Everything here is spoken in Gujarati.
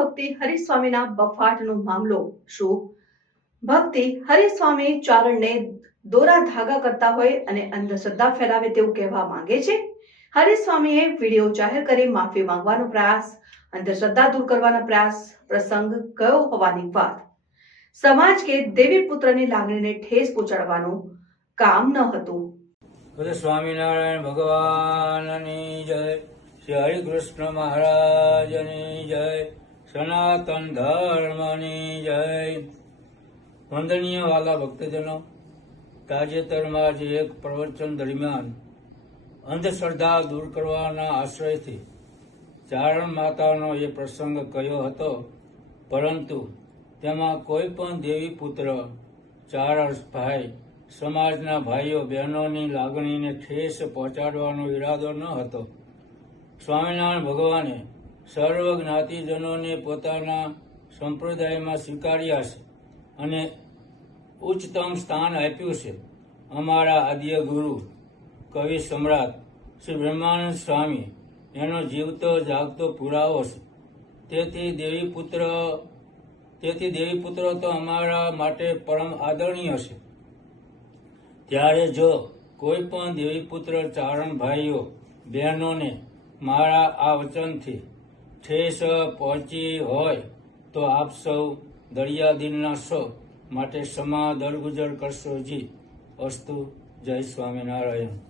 ભક્તિ હરિસ્વામીના બફાટનો મામલો શું? ભક્તિ હરિસ્વામી ચારણને દોરા ધાગા કરતા હોય અને અંધશ્રદ્ધા ફેલાવે તેવું કહેવા માંગે છે. હરિસ્વામીએ વીડિયો જાહેર કરી માફી માંગવાનો પ્રયાસ, અંધશ્રદ્ધા દૂર કરવાનો પ્રયાસ, પ્રસંગ કયો હોવાની વાત. સમાજ કે દેવી પુત્રની લાગણીને ઠેસ પહોંચાડવાનું કામ ન હતું. સ્વામિનારાયણ ભગવાનની જય, શ્રી હરિકૃષ્ણ મહારાજની જય. સનાતન ધર્મની જય. વંદનીય વાલા ભક્તજનો, તાજેતરમાં જ એક પ્રવચન દરમિયાન અંધશ્રદ્ધા દૂર કરવાના આશ્રયથી ચારણ માતાનો એ પ્રસંગ કયો હતો, પરંતુ તેમાં કોઈ પણ દેવી પુત્ર ચાર ભાઈ, સમાજના ભાઈઓ, બહેનોની લાગણીને ઠેસ પહોંચાડવાનો ઈરાદો ન હતો. સ્વામિનારાયણ ભગવાને સર્વ જ્ઞાતિજનોને પોતાના સંપ્રદાયમાં સ્વીકાર્યા છે અને ઉચ્ચતમ સ્થાન આપ્યું છે. અમારા આદ્ય ગુરુ, કવિ સમ્રાટ શ્રી બ્રહ્માનંદ સ્વામી, એનો જીવતો જાગતો પુરાવો છે. તેથી દેવીપુત્ર તેથી દેવીપુત્ર તો અમારા માટે પરમ આદરણીય છે. ત્યારે જો કોઈ પણ દેવીપુત્ર ચારણ ભાઈઓ, બહેનોને મારા આ વચનથી ઠેસ પહોંચી હોય તો આપ સૌ દરિયા દિનના છો માટે સમા દરગુજર કરશો જી. અસ્તુ જય સ્વામિનારાયણ.